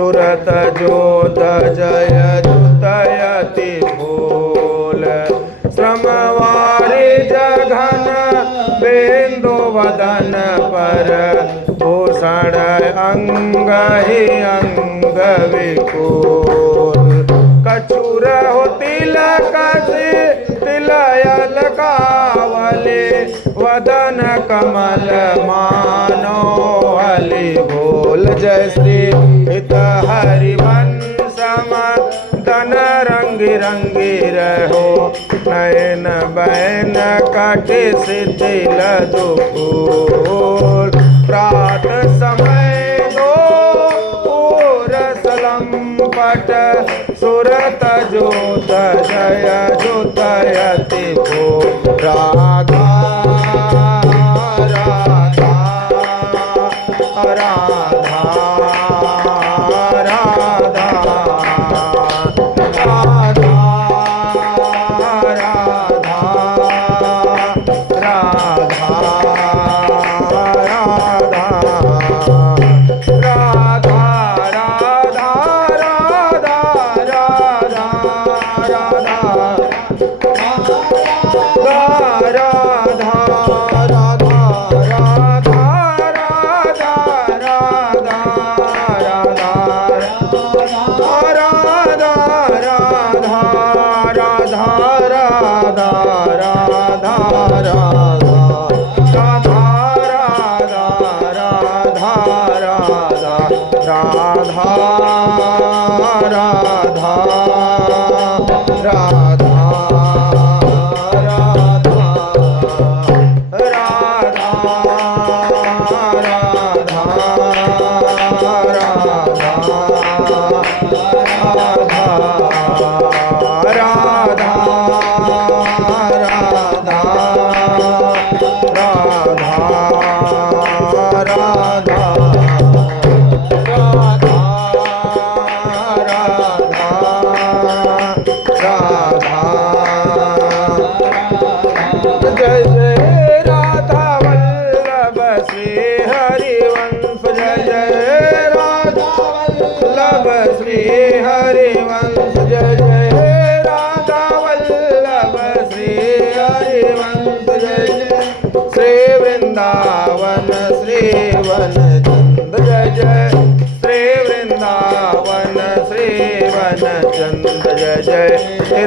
सुरत जोत जय जुतयति फूल श्रमवारी जघन बिंदु वदन पर भूषण अंग ही अंग विकुल कछुर हो तिलक से तिलयल कावले वदन कमल मानो हलि बोल जय श्री हित हरिवंशम दन रंगी रंगी रहो नयन बैन काटे शिथिल दुकूल प्रात समय दो लंपट सुरत जोत जय जुतयति फूल राधा राधा राधा राधा राधा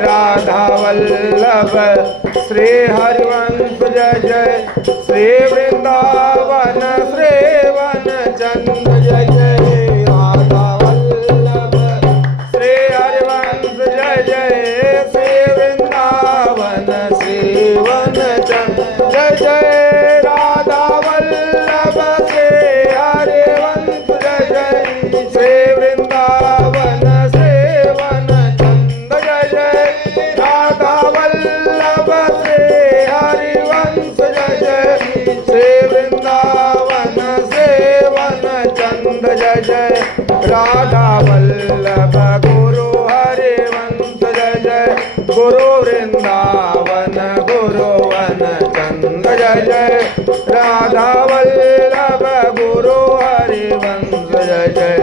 राधा वल्लभ श्री हरिवंश जय जय श्री वृंदावन श्री वन चंद जय जय राधा वल्लभ श्री हरिवंश जय जय श्री वृंदावन श्री वन चंद जय जय राधा वल्लभ श्री हरिवंश जय जय श्री वृंदावन श्री वन चंद जय जय राधा वल्लभ श्री हरिवंश जय जय श्री वृंदावन श्री वन चंद जय जय राधा वल्लभ गुरु हरिवंश जय जय गुरु वृंदावन गुरु वन चंद जय जय राधा वल्लभ गुरु हरिवंश जय जय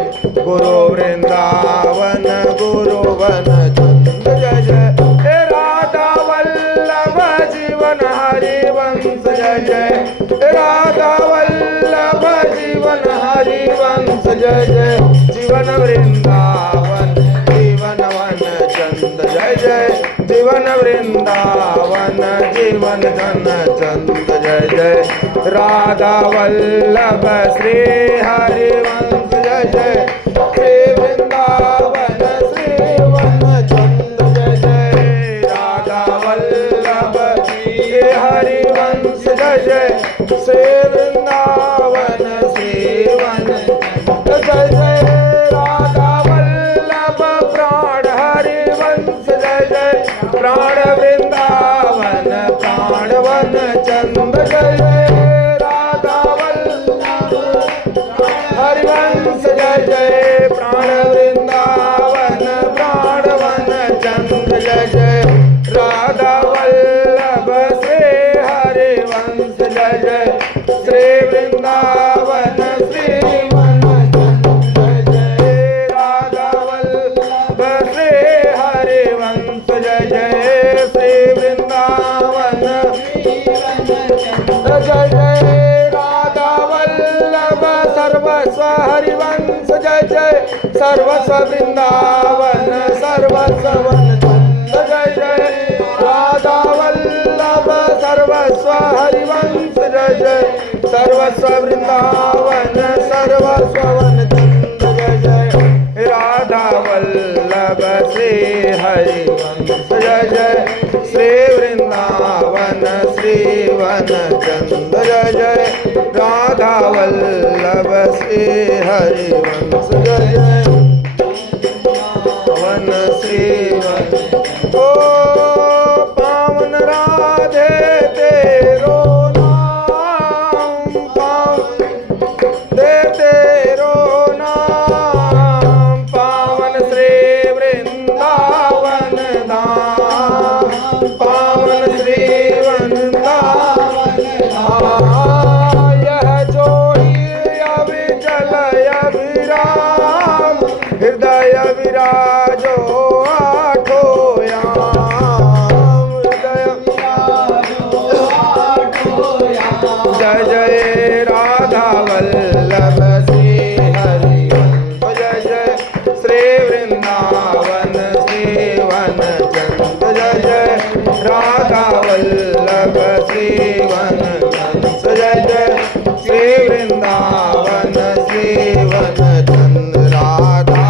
गुरु वृंदावन गुरु वन चंद जय जय राधा वल्लभ जीवन हरिवंश जय जय राधा वल्लभ जीवन हरिवंश जय जय जीवन वृंदावन जीवन वन चंद जय जय जीवन वृंदावन जीवन धन चंद जय जय राधा वल्लभ श्री हरिवंश जय जय श्री वृंदावन श्री वन चंद जय जय राधा वल्लभ श्री हरिवंश जय जय श्री वृंदावन श्री वन जय जय राधा वल्लभ प्राण हरिवंश जय जय प्राण वृंदावन प्राण वन चंद जय जय राधा वल्लभ हरिवंश जय जय प्राण वृंदावन प्राण वन चंद जय जय राधा वल्लभ श्री हरिवंश जय जय श्री वृंदावन श्री वन चंद जय जय हरिवंश जय जय सर्वस्व वृंदावन सर्वस्व वन चंद जय जय राधा वल्लभ सर्वस्व हरिवंश जय जय सर्वस्व वृंदावन सर्वस्व वन चंद जय जय राधा वल्लभ श्री हरिवंश जय जय श्री वृंदावन श्री वन चंद जय जय राधा वल्लभ श्री हरिवंश जय जय वन श्री वन ओ पावन राधे तेरो नाम पावन दे तेरो नाम पावन श्री वृंदावन धाम पावन श्री वृंदावन धाम यह जोड़ी अविचल अविराम हृदय विराजो आठो याम हृदय जय जय राधा वल्लभ श्री हरिवंश जय जय श्री वृंदावन श्री वन चंद जय जय राधा वल्लभ श्री वन चंद जय जय श्री वृंदावन श्री वन चंद राधा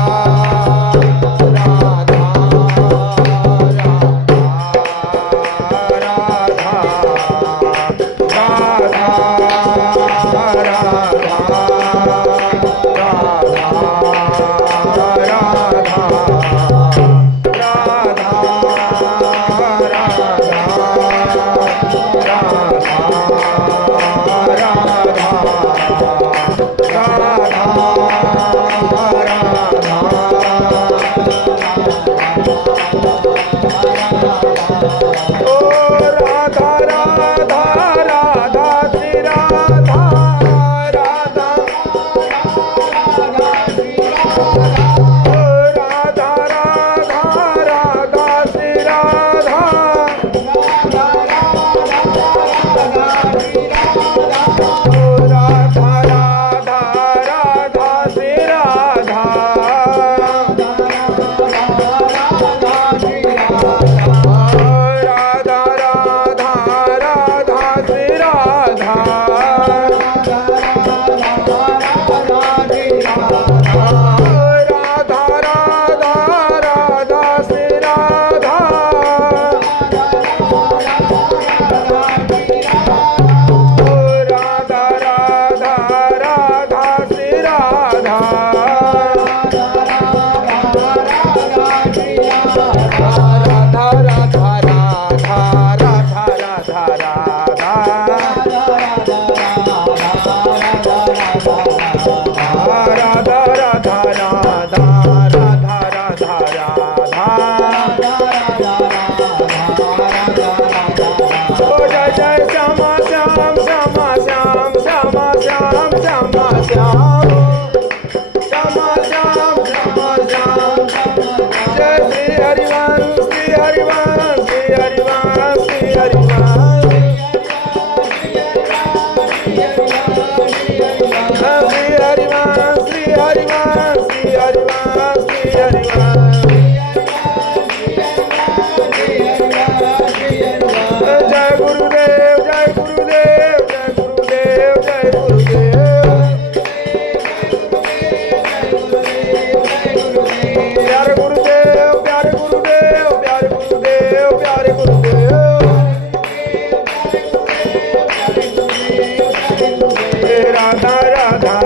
राधा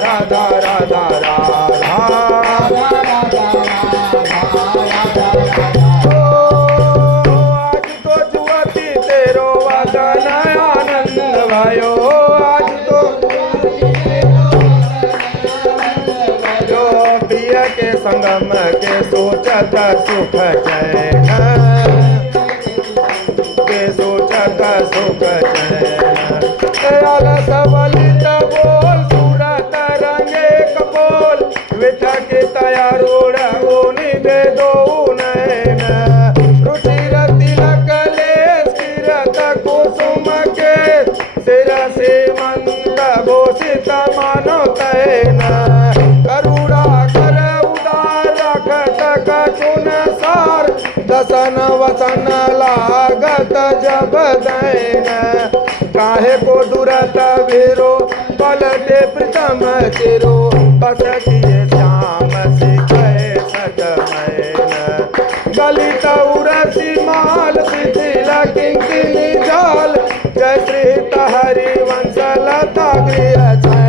राधा राधा संगम के सोचत सुख चैन के सोचत सुख चैन सबलित बोल सूरत रंगे कपोल विठ के तयारूढ़ उनि दे दो मंद घोषित मानो तैन करुणा कर उदार रखत कछुन सार दसन वसन लागत जब दैन काहे को दुरत वीरो पलटे प्रीतम चिरो बसतिए श्याम सिखे सत मैन गलित उरसी माल शिथिल किंकिनी जाल जय श्री हरि वंश लता गृह जय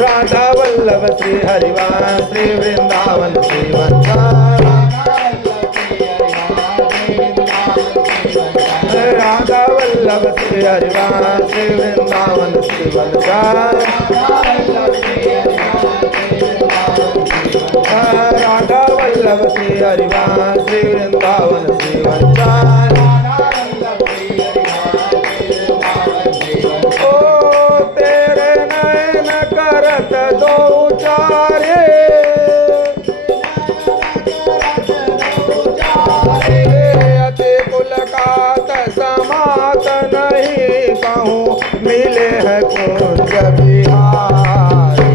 राधा राधा श्री हरिवास श्री वृंदावन श्री राधा वल्लभ श्री हरिवास श्री वृंदावन श्री राधा वल्लभ श्री हरिवास श्री वृंदावन श्री ओ तेरे नयन करत दो अति कुलकात समात नहीं कहूँ मिले है कुंज बिहारी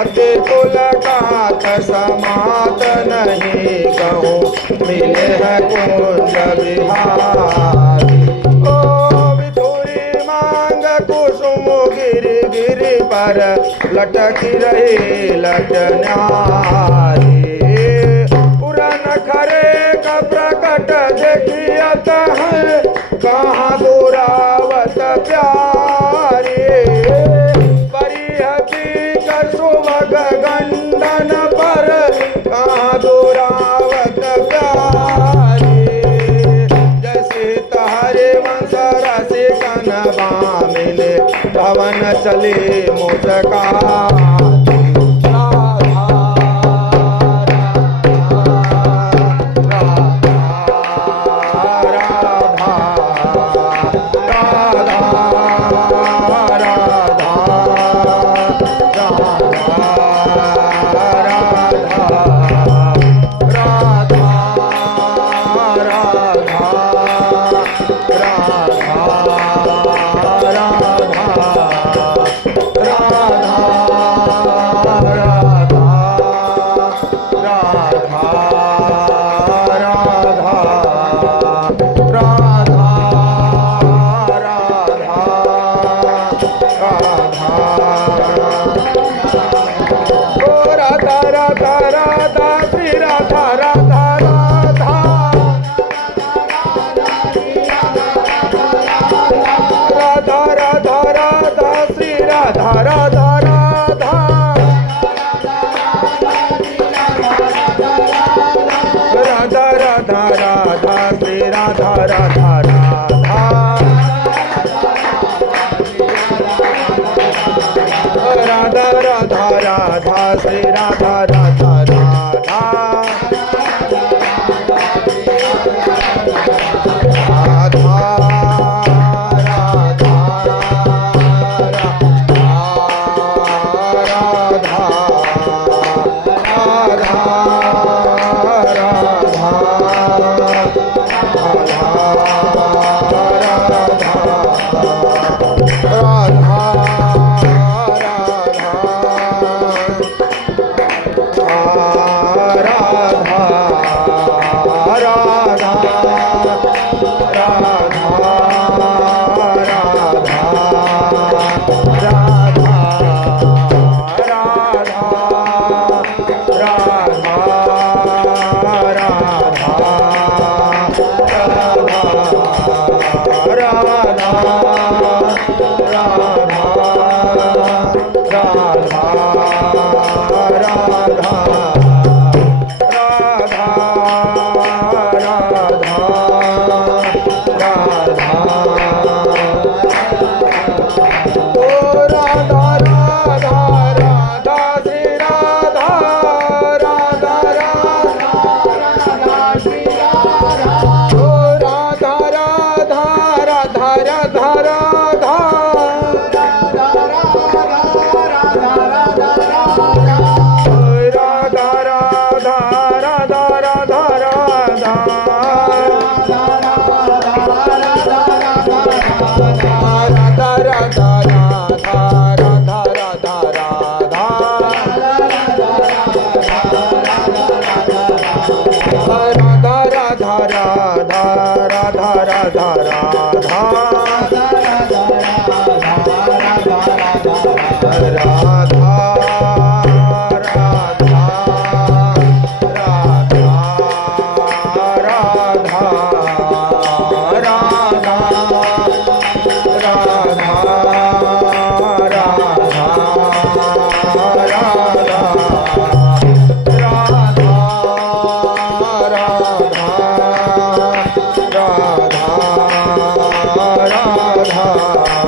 अति कुलकात समात नहीं कहूँ मिले है कुंज बिहारी ओ विधुरी मांग कुसुम गिरी गिरी पर लटकी रही लटन्यारी पुरन खरे का प्रकट देखियत है कहाँ दूरावत प्यारी परिहती कर सुभग गंडन पर कहाँ दूरावत प्यारी जैसे तहरे वंशर से कनबा मिले भवन चले मुझका श्री राधा राधा राधा राधा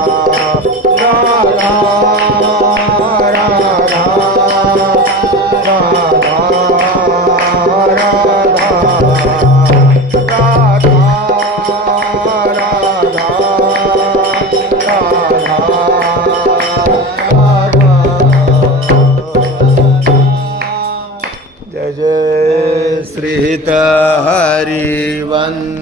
राधा राधा जय जय श्री हरिवंश।